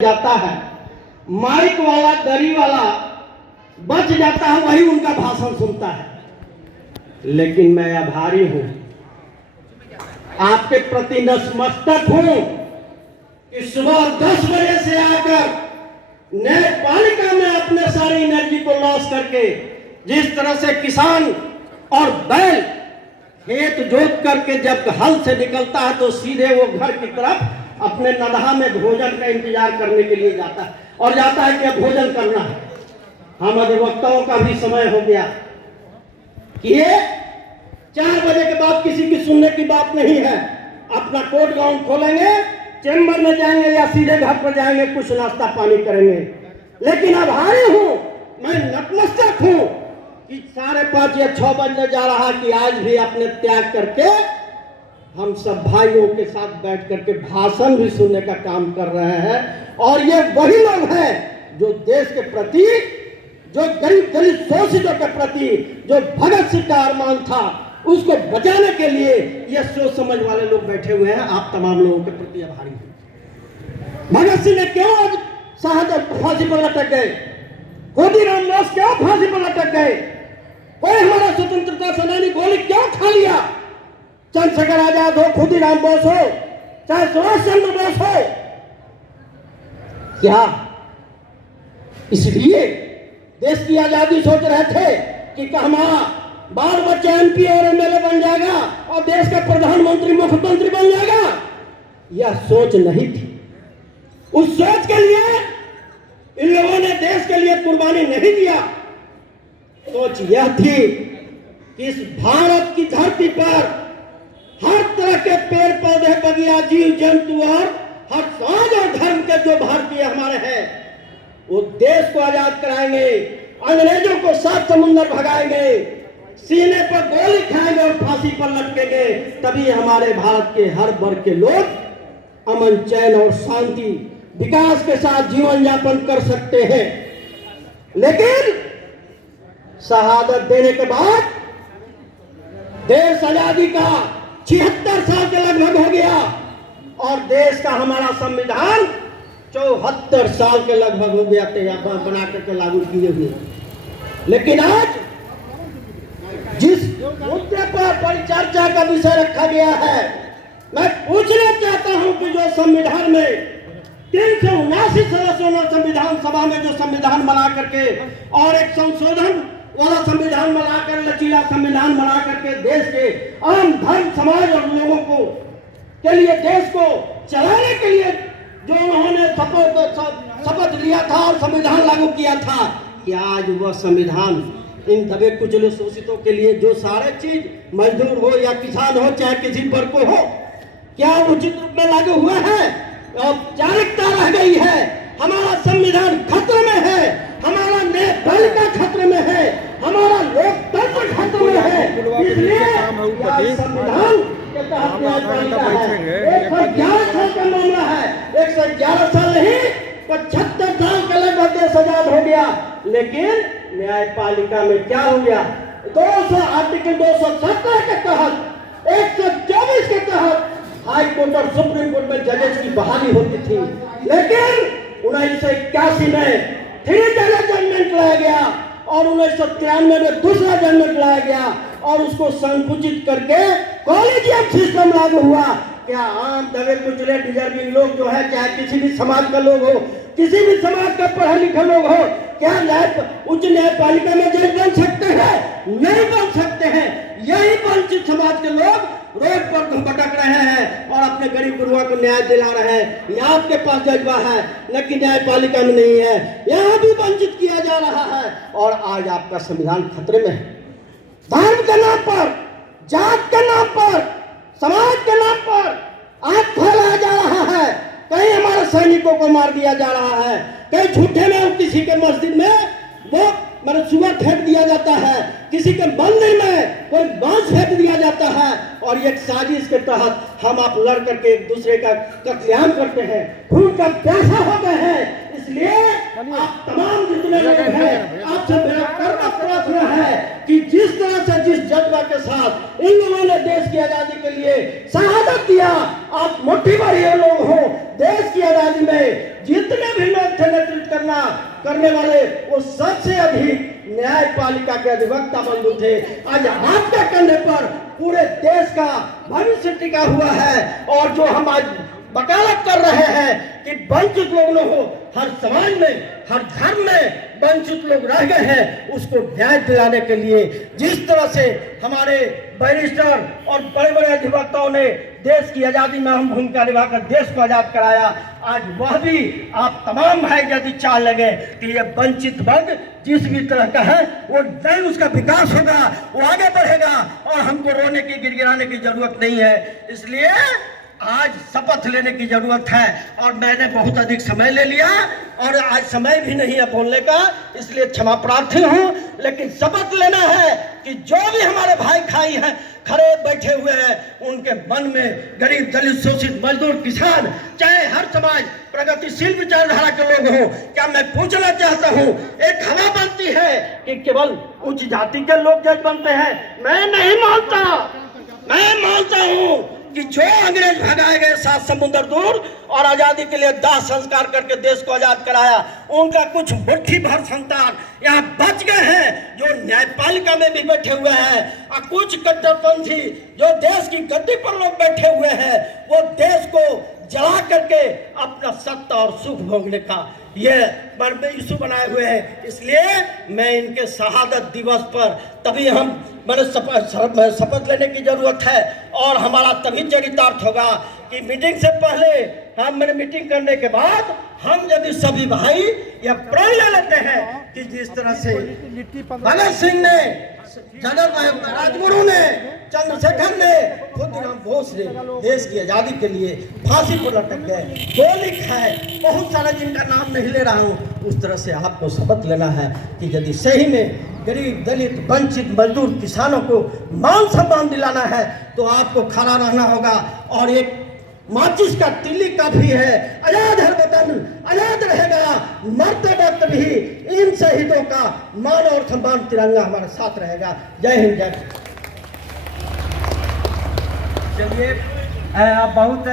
जाता है, माइक वाला दरी वाला बच जाता है, वही उनका भाषण सुनता है। लेकिन मैं आभारी हूं, आपके प्रति नतमस्तक हूं कि सुबह 10 बजे से आकर न्यायपालिका में अपने सारी एनर्जी को लॉस करके जिस तरह से किसान और बैल खेत जोत करके जब हल से निकलता है तो सीधे वो घर की तरफ अपने नदहा में भोजन का इंतजार करने के लिए जाता है और जाता है कि अब भोजन करना है। हम अधिवक्ताओं का भी समय हो गया कि ये 4 बजे के बाद किसी की सुनने की बात नहीं है। अपना कोर्ट ग्राउंड खोलेंगे, चेंबर में जाएंगे या सीधे घर पर जाएंगे, कुछ नाश्ता पानी करेंगे। लेकिन आभारी हूं, मैं नतमस्तक हूं कि 5:30 या 6 बजने जा रहा कि आज भी अपने त्याग करके हम सब भाइयों के साथ बैठ करके भाषण भी सुनने का काम कर रहे हैं। और ये वही लोग हैं जो देश के प्रति, जो गरीब दलित शोषितों के प्रति जो भगत सिंह का अरमान था उसको बचाने के लिए ये सोच समझ वाले लोग बैठे हुए हैं। आप तमाम लोगों के प्रति आभारी हूं। भगत सिंह ने क्यों आज शहादत फांसी पर लटक गए? खुदीराम बोस क्यों फांसी पर लटक गए? कोई हमारा स्वतंत्रता सेनानी गोली क्यों खा लिया? चंद्रशेखर आजाद हो, खुदीराम बोस हो, चाहे सुभाष चंद्र बोस हो, क्या इसलिए देश की आजादी सोच रहे थे कि हमारा बाल बच्चा एमपी और एमएलए बन जाएगा और देश का प्रधानमंत्री मुख्यमंत्री बन जाएगा? यह सोच नहीं थी। उस सोच के लिए इन लोगों ने देश के लिए कुर्बानी नहीं दिया। सोच यह थी कि इस भारत की धरती पर हर तरह के पेड़ पौधे, बगिया, जीव जंतु और हर समाज और धर्म के जो भारतीय हमारे हैं वो देश को आजाद कराएंगे, अंग्रेजों को 7 समुंदर भगाएंगे, सीने पर गोली खाएंगे और फांसी पर लटकेंगे। तभी हमारे भारत के हर वर्ग के लोग अमन, चैन और शांति, विकास के साथ जीवन यापन कर सकते हैं। लेकिन शहादत देने के बाद देश आजादी का 76 साल के लगभग हो गया और देश का हमारा संविधान 74 साल के लगभग हो गया थे बना करके लागू किए हुए। लेकिन आज जिस मुद्दे पर परिचर्चा का विषय रखा गया है, मैं पूछना चाहता हूं कि जो संविधान में 379 सदस्यों संविधान सभा में जो संविधान बना करके और एक संशोधन वाला संविधान बनाकर, लचीला संविधान बना करके देश के आम धर्म, समाज और लोगों को के लिए देश को चलाने के लिए जो उन्होंने शपथ लिया था और संविधान लागू किया था, कि आज वह संविधान इन दबे कुचले शोषितों के लिए जो सारे चीज, मजदूर हो या किसान हो चाहे किसी वर्ग को हो, क्या उचित रूप में लागू हुआ है? औपचारिकता रह गई है। हमारा संविधान खतरे में है, हमारा न्यायपालिका खतरे में है, हमारा लोकतंत्र खतरे में है। इसलिए संविधान के तहत न्यायपालिका है। 111 साल का मामला है, 111 साल नहीं 75 साल के लगभग देश आजाद हो गया। लेकिन न्यायपालिका में क्या हो गया? 200 आर्टिकल 217 के तहत, 124 के तहत हाई कोर्ट और सुप्रीम कोर्ट में जजेस की बहाली होती थी। लेकिन 1981 में फिर जजमेंट लाया गया और 1993 में दूसरा जजमेंट लाया गया और उसको संकुचित करके कॉलेजियम सिस्टम लागू हुआ। क्या आम दबे कुचले डिजर्विंग लोग जो है, चाहे किसी भी समाज का लोग हो, किसी भी समाज का पढ़े लिखे लोग हो, क्या उच्च न्यायपालिका में जज बन सकते हैं? नहीं बन सकते हैं। यही वंचित समाज के लोग रोड पर भटक रहे हैं और अपने गरीब गुरुओं को न्याय दिला रहे हैं। यहाँ आपके पास जज्बा है, लेकिन न्यायपालिका में नहीं है। यहाँ भी वंचित किया जा रहा है और आज आपका संविधान खतरे में है। धर्म के नाम पर, जात के नाम पर, समाज के नाम पर आग फैलाया जा रहा है। कहीं हमारे सैनिकों को मार दिया जा रहा है, कहीं झूठे में किसी के मस्जिद में वो सुअर फेंक दिया जाता है, किसी के मंदिर में कोई बांस फेंक दिया जाता है और एक साजिश के तहत हम आप लड़ करके एक दूसरे का कत्लेआम करते हैं, खून का प्यासा हो गए हैं। इसलिए आप तमाम जितने लोग हैं, आपसे मेरा करना प्रार्थना है कि जिस तरह से, जिस जज्बा के साथ इन लोगों ने देश की आजादी के लिए शहादत दिया, आप मुट्ठी भर ये लोग हो, देश की आजादी में जितने परिचालना करने वाले वो सबसे अधिक न्यायपालिका के अधिवक्ता बंधु थे। आज आपके कंधे पर पूरे देश का भविष्य टिका हुआ है और जो हम आज वकालत कर रहे हैं कि वंचित लोग न हो, हर समाज में, हर धर्म में वंचित लोग रह गए हैं, उसको न्याय दिलाने के लिए जिस तरह से हमारे बैरिस्टर और बड़े बड़े अधिवक्ताओं ने देश की आज़ादी में अहम भूमिका निभाकर देश को आज़ाद कराया, आज वह भी आप तमाम भाई यदि चाह लगे कि ये वंचित वर्ग जिस भी तरह का है वो नहीं, उसका विकास होगा, वो आगे बढ़ेगा और हमको रोने की गिड़गिड़ाने की जरूरत नहीं है। इसलिए आज शपथ लेने की जरूरत है और मैंने बहुत अधिक समय ले लिया और आज समय भी नहीं है बोलने का, इसलिए क्षमा प्रार्थी हूँ। लेकिन शपथ लेना है कि जो भी हमारे भाई खाई हैं, खड़े बैठे हुए हैं, उनके मन में गरीब, दलित, शोषित, मजदूर, किसान, चाहे हर समाज, प्रगतिशील विचारधारा के लोग हों, क्या मैं पूछना चाहता हूँ, एक हवा बनती है कि केवल उच्च जाति के लोग जज बनते हैं? मैं नहीं मानता। मैं मानता हूँ कि जो अंग्रेज भगाए गए 7 समुंदर दूर और आजादी के लिए दाह संस्कार करके देश को आजाद कराया, उनका कुछ मुट्ठी भर संतान यहाँ बच गए हैं जो न्यायपालिका में भी बैठे हुए हैं, और कुछ कट्टरपंथी जो देश की गद्दी पर लोग बैठे हुए हैं, वो देश को जला करके अपना सत्ता और सुख भोगने का ये बड़े इशू बनाए हुए हैं। इसलिए मैं इनके शहादत दिवस पर तभी हम मैंने शपथ लेने की जरूरत है और हमारा तभी चरितार्थ होगा कि मीटिंग से पहले हम मैंने मीटिंग करने के बाद हम यदि सभी भाई यह प्रण ले लेते हैं कि जिस तरह से भगत सिंह ने, राजगुरु ने, चंद्रशेखर ने, खुदीराम बोस ने देश की आजादी के लिए फांसी पर लटक गए, गोली खाए, बहुत सारा जिनका नाम नहीं ले रहा हूँ, उस तरह से आपको शपथ लेना है कि यदि सही में गरीब, दलित, वंचित, मजदूर, किसानों को मान सम्मान दिलाना है तो आपको खड़ा रहना होगा। और एक माचिस का तिल्ली का भी है, आजाद है वतन, आजाद रहेगा, मरते वक्त भी इन शहीदों का मान और सम्मान तिरंगा हमारे साथ रहेगा। जय हिंद, जय। चलिए, आप बहुत